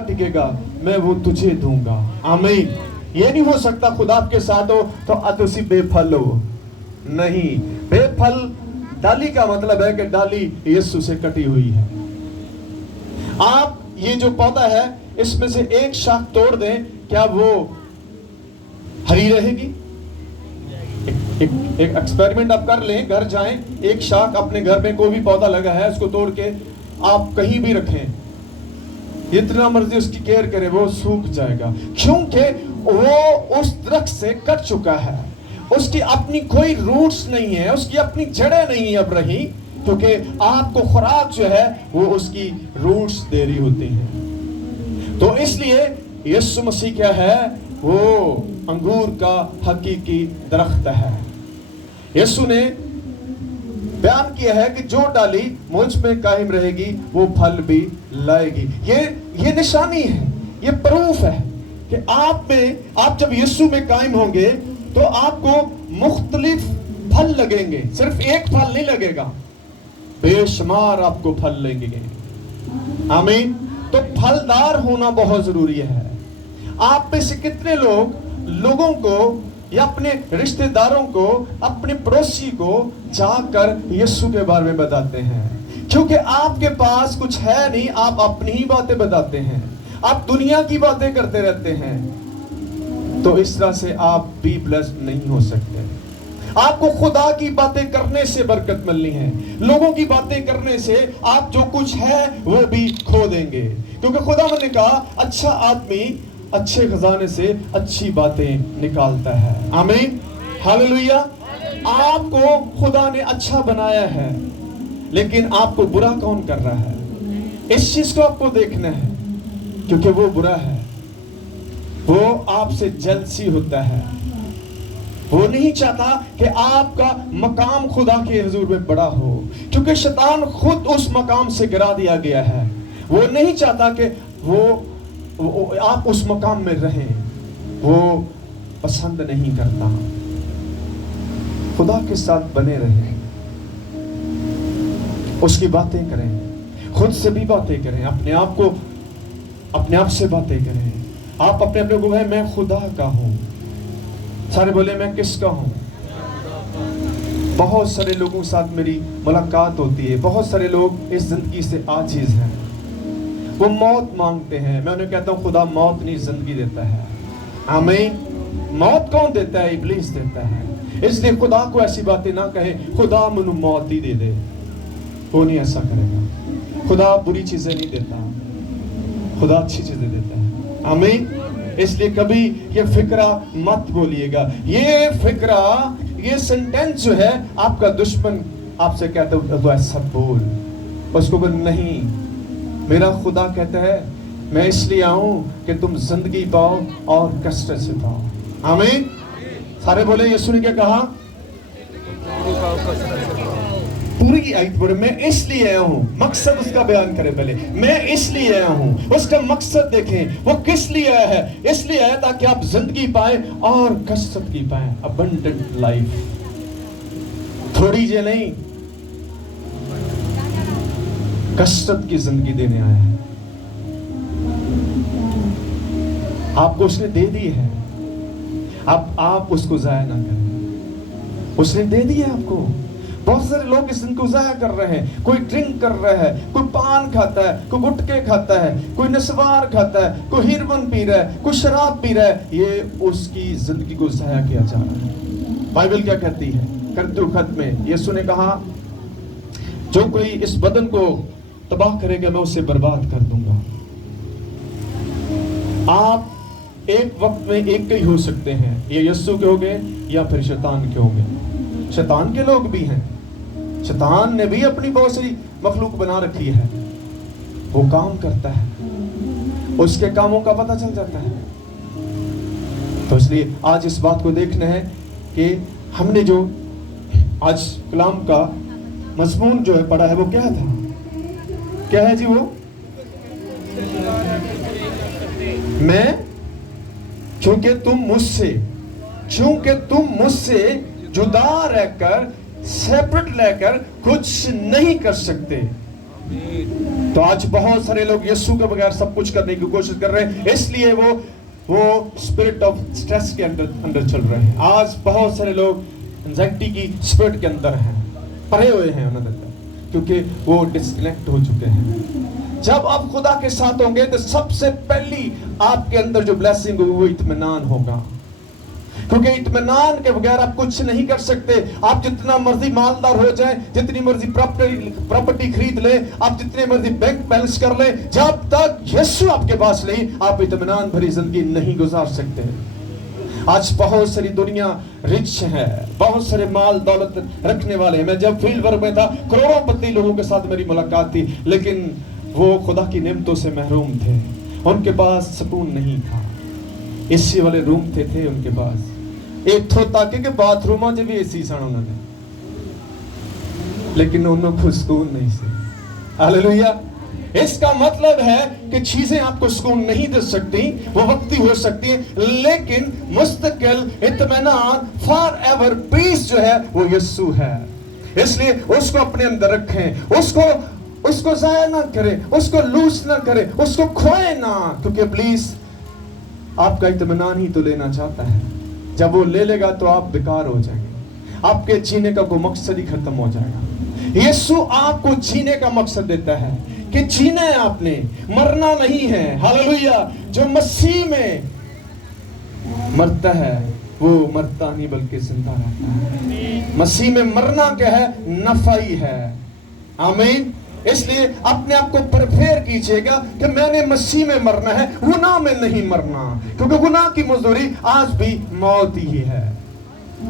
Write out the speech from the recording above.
टिके गा मैं वो तुझे दूंगा। आमीन। ये नहीं हो सकता खुदा आपके साथ हो तो तुसी बेफल हो। नहीं, बेफल डाली का मतलब है कि डाली यीशु से कटी हुई है। आप ये जो पौधा है इसमें से एक शाख तोड़ दें, क्या वो हरी रहेगी? एक एक्सपेरिमेंट आप कर लें, घर जाएं, एक शाख अपने घर में कोई भी पौधा लगा है उसको तोड़ के आप कहीं भी रखें, जितना मर्जी उसकी केयर करें वो सूख जाएगा, क्योंकि वो उस दरख्त से कट चुका है। उसकी अपनी कोई रूट्स नहीं है, उसकी अपनी जड़ें नहीं अब रही, क्योंकि आपको खुराक जो है वो उसकी रूट्स दे रही होती हैं। तो इसलिए यीशु मसीह क्या है? वो अंगूर का हकीकी दरख्त है। यीशु ने बयान किया है कि जो डाली मुझ में कायम रहेगी वो फल भी लाएगी। ये निशानी है, ये प्रूफ है कि आप जब यीशु में कायम होंगे तो आपको मुख्तलिफ फल लगेंगे। सिर्फ एक फल नहीं लगेगा, बेशुमार आपको फल लगेंगे। आमीन। तो फलदार होना बहुत जरूरी है। आप में से कितने लोगों को या अपने रिश्तेदारों को, अपने पड़ोसी को जाकर यीशु के बारे में बताते हैं? क्योंकि आपके पास कुछ है नहीं, आप अपनी ही बातें बताते हैं, आप दुनिया की बातें करते रहते हैं। तो इस तरह से आप भी ब्लेस्ड नहीं हो सकते। आपको खुदा की बातें करने से बरकत मिलनी है। लोगों की बातें करने से आप जो कुछ है वो भी खो देंगे, क्योंकि खुदा ने कहा अच्छा आदमी अच्छे खजाने से अच्छी बातें निकालता है। आमीन, हालेलुया। आपको खुदा ने अच्छा बनाया है, लेकिन आपको बुरा कौन कर रहा है? इस चीज को आपको देखना है, क्योंकि वो बुरा है, वो आपसे जेलसी होता है, वो नहीं चाहता कि आपका मकाम खुदा के हुजूर में बड़ा हो, क्योंकि शैतान खुद उस मकाम से गिरा दिया गया है। वो नहीं चाहता कि वो आप उस मकाम में रहें, वो पसंद नहीं करता। खुदा के साथ बने रहें, उसकी बातें करें, खुद से भी बातें करें, अपने आप से बातें करें। आप अपने को कहें मैं खुदा का हूं। सारे बोले मैं किसका हूं? बहुत सारे लोगों के साथ मेरी मुलाकात होती है, बहुत सारे लोग इस जिंदगी से आजीज हैं, वो मौत मांगते हैं। मैं उन्हें कहता हूं खुदा मौत नहीं जिंदगी देता है। आमीन। मौत कौन देता है? इब्लीस देता है। इसलिए खुदा को ऐसी बातें ना कहे खुदा मुझे मौत ही दे दे, वो नहीं ऐसा करेगा। खुदा बुरी चीजें नहीं देता, खुदा अच्छी चीजें देता है। आमीन। इसलिए कभी ये फिक्रा मत बोलिएगा। ये फिक्रा, ये सेंटेंस जो है आपका दुश्मन आपसे कहता है तो ऐसा बोल, उसको बोल नहीं, मेरा खुदा कहता है मैं इसलिए आऊं कि तुम जिंदगी पाओ और कष्ट से पाओ। आमीन। सारे बोले यीशु ने क्या कहा? पूरी आयत पढ़े, मैं इसलिए आया हूं। मकसद उसका बयान करें पहले। मैं इसलिए आया हूं, उसका मकसद देखें। वो किस लिए आया है? इसलिए आया ताकि आप जिंदगी पाए और कसरत की पाए, अबंडेंट लाइफ। थोड़ी जे नहीं, कसरत की जिंदगी देने आया है। आपको उसने दे दी है, आप उसको जाया ना करें। उसने दे दिया आपको। बहुत सारे लोग इस दिन को जाया कर रहे हैं। कोई ड्रिंक कर रहा है, कोई पान खाता है, कोई गुटखे खाता है, कोई नस्वार खाता है, कोई हिरवन पी रहा है, कोई शराब पी रहा है। ये उसकी जिंदगी को जाया किया जा रहा है। बाइबल क्या कहती है? करतु खत में यीशु ने कहा जो कोई इस बदन को तबाह करेगा मैं उसे बर्बाद कर दूंगा। आप एक वक्त में एक ही हो सकते हैं, ये यीशु के होंगे या फिर शैतान के होंगे। शैतान के लोग भी हैं, शैतान ने भी अपनी बहुत सारी मखलूक बना रखी है। वो काम करता है, उसके कामों का पता चल जाता है। तो इसलिए आज इस बात को देखना है कि हमने जो आज कलाम का मजमून जो है पढ़ा है वो क्या था? क्या है जी? वो मैं क्योंकि तुम मुझसे जुदा रहकर, सेपरेट रहकर कुछ नहीं कर सकते। तो आज बहुत सारे लोग यीशु के बगैर सब कुछ करने की कोशिश कर रहे हैं, इसलिए वो स्पिरिट ऑफ स्ट्रेस के अंदर चल रहे हैं। आज बहुत सारे लोग एंजाइटी की स्पिरिट के अंदर हैं, पड़े हुए हैं उन्होंने, क्योंकि वो डिस्कनेक्ट हो चुके हैं। जब आप खुदा के साथ होंगे तो सबसे पहली आपके अंदर जो ब्लेसिंग होगी वो इत्मीनान होगा, क्योंकि इत्मीनान के बगैर आप कुछ नहीं कर सकते। आप जितना मर्जी मालदार हो जाए, जितनी मर्जी प्रॉपर्टी खरीद ले, आप जितने मर्जी बैंक बैलेंस कर ले, जब तक यीशु आपके पास नहीं, आप इत्मीनान भरी जिंदगी नहीं गुजार सकते। आज बहुत सारी दुनिया रिच है, बहुत सारे माल दौलत रखने वाले हैं। मैं जब फील्ड वर्क में था, करोड़ों लोगों के साथ मेरी मुलाकात थी, लेकिन वो खुदा की नेमतों से महरूम थे, उनके पास सुकून नहीं था। एसी वाले रूम थे उनके पास, इत्थों तक कि बाथरूम च भी एसी सन उन्होंने, लेकिन उन्होंने को सुकून नहीं से। हालेलुया। इसका मतलब है कि चीजें आपको सुकून नहीं दे सकती, वो वक्ती हो सकती है, लेकिन मुस्तकिल इत्मीनान फॉर एवर पीस जो है वो यीशु है। इसलिए उसको अपने अंदर रखें, उसको जाया ना करें, उसको लूज ना करें, उसको खोए ना, क्योंकि इब्लीस आपका इत्मीनान ही तो लेना चाहता है। जब वो ले लेगा तो आप बेकार हो जाएंगे, आपके जीने का कोई मकसद ही खत्म हो जाएगा। यीशु आपको जीने का मकसद देता है कि जीना है आपने, मरना नहीं है। हालेलुया। जो मसीह में मरता है वो मरता नहीं बल्कि जिंदा रहता है। मसीह में मरना क्या है? नफा ही है। आमीन। इसलिए अपने आप को प्रिपेयर कीजिएगा कि मैंने मसीह में मरना है, गुनाह में नहीं मरना, क्योंकि गुनाह की मजदूरी आज भी मौत ही है।